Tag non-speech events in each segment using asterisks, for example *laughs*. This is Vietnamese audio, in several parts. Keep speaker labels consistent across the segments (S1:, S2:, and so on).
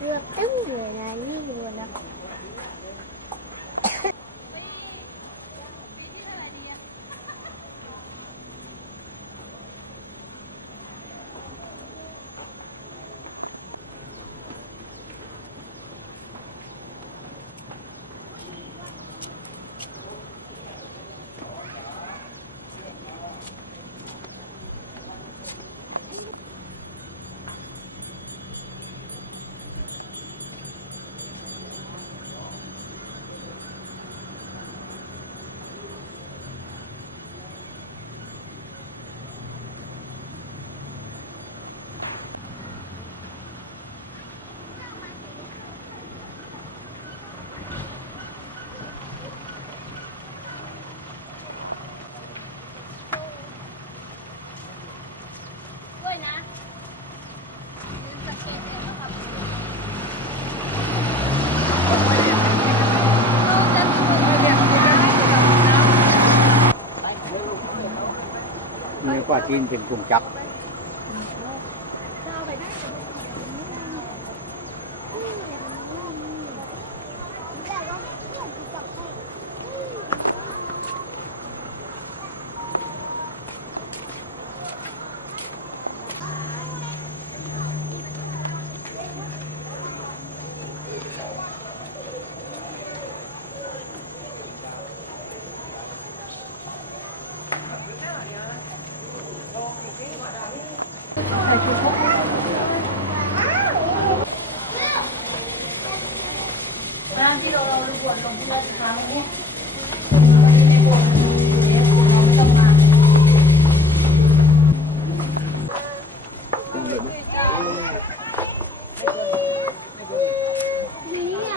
S1: 又瞪我了，你我来。
S2: chim thì cũng chặt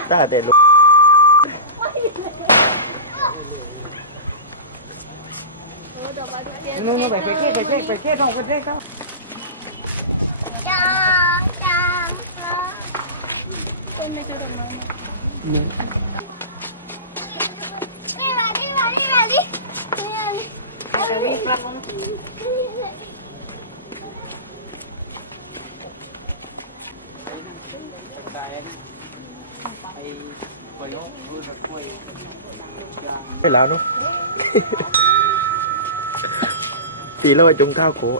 S2: 大点路。来来来，快快快快快快快，放快快快。Cái *laughs* lão nó Tí lâu ở trong cao cổ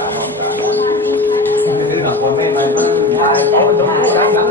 S3: คนไม่มาคนไม่มาเขาต้องรู้ได้ *laughs*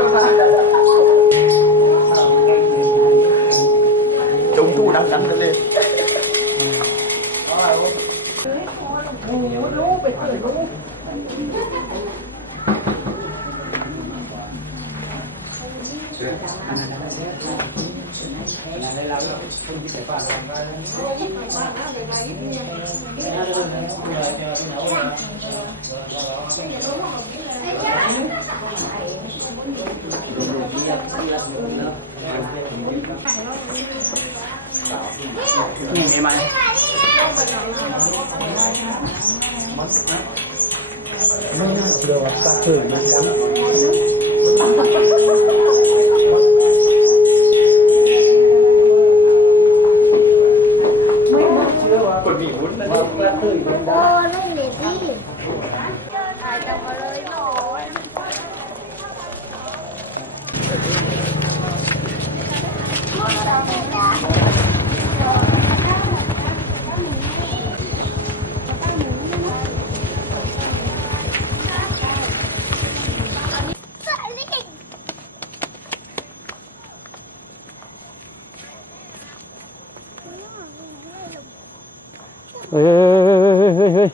S2: wa satu tanpa ơi ơi ơi ơi ơi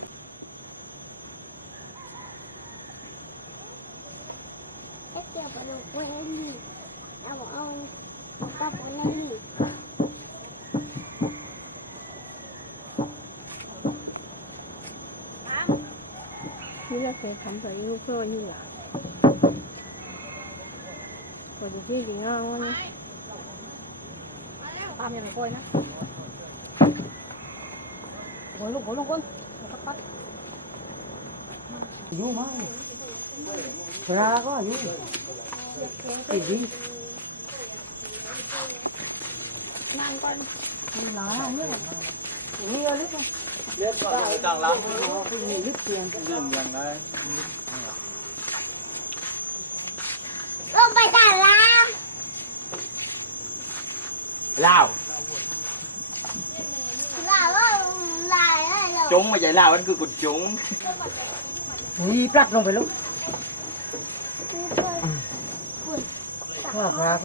S2: Bravo, you. Đi.
S4: Nàng con. Đi nào, nó nữa. Đi nữa đi.
S2: Lép vào đằng lắm. Đi nhìn hết tiền. Đừng dừng lại.
S1: Không phải đằng
S2: lắm. chúng mà dạy lao anh cứ quần chúng *laughs* đi bắt luôn phải lúc à.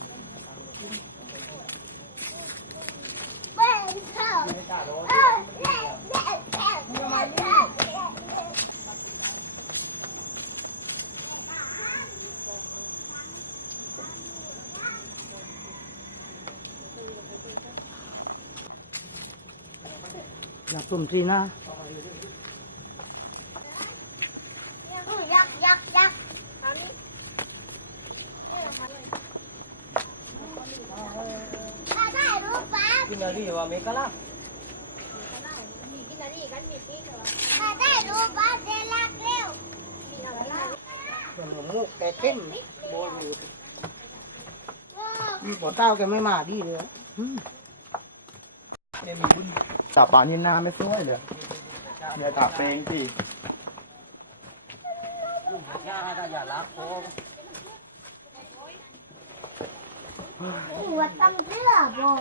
S2: là tùm trì na ก็ลม่ะม่
S1: ีีีทุก
S2: แต่ไดู้ปเลาข่งมีหัวเต้าแกไม่มาดีเลยจับปลาที่หน้าไม่สวยเลยเนี่ยตาเปลงสิ
S1: หัวตั้งเรือบ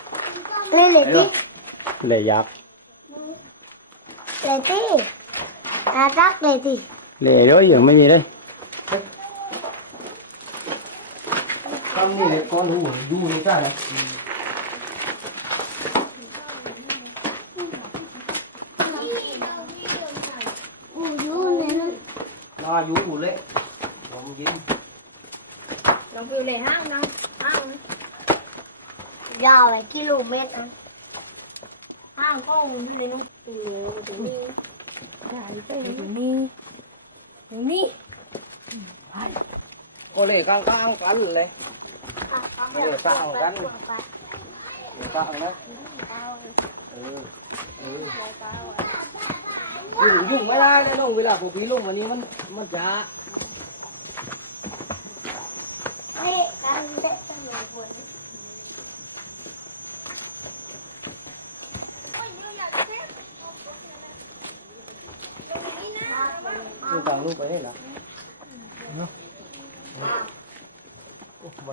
S1: lê tí lê giáp lê tí lê giáp lê tí
S2: lê đó gì không mi đây con này con hù du như thế này Hãy subscribe
S4: cho kênh Ghiền Mì Gõ Để không bỏ lỡ những video hấp dẫn
S1: ยาวไปกิโลเมตรนั้
S4: ห้างกล้องนี่น้องเหลือมาถึงนี่ตรงนี
S2: ้ก็เลยกางกางกันเลยก็เลยกางกันกลางนะยุ่งไม่ได้เลยน้องเวลาผมพีลุงวันนี้มันมันจะ
S1: นี่กันเด็กสนุกกว่า
S2: Lúc luôn cái này là nó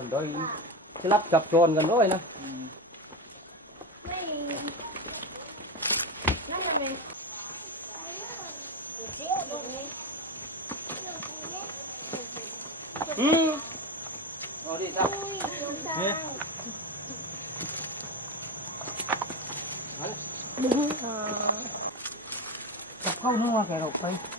S2: đây lắp cặp tròn gần rồi nè Hãy subscribe cho kênh Ghiền Mì Gõ Để không bỏ lỡ những video hấp dẫn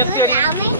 S2: Just do yeah,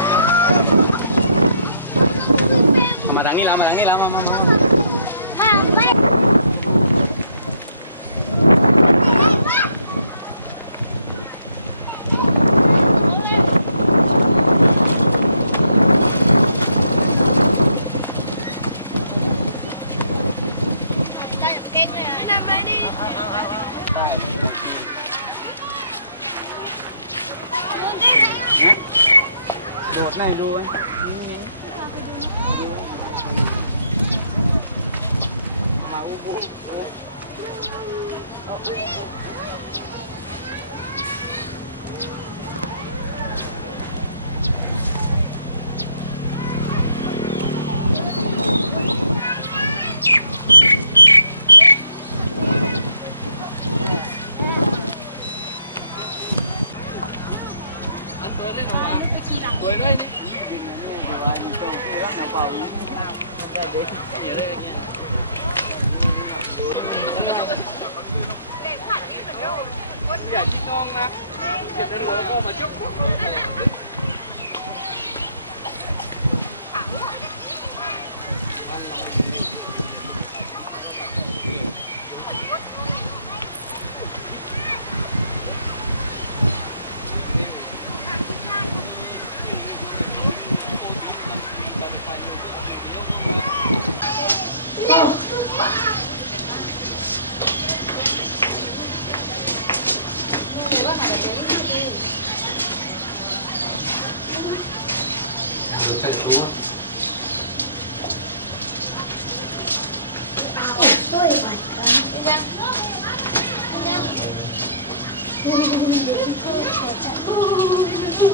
S2: Marangi lah, marangi lah, mama. mama.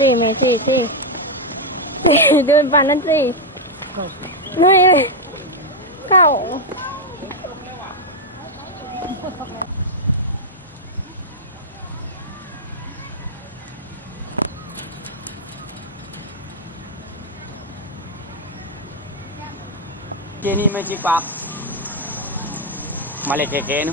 S4: sì mẹ sì sì đôi bàn ăn sì nuôi này cậu
S2: Kini mencipap Malik kekenu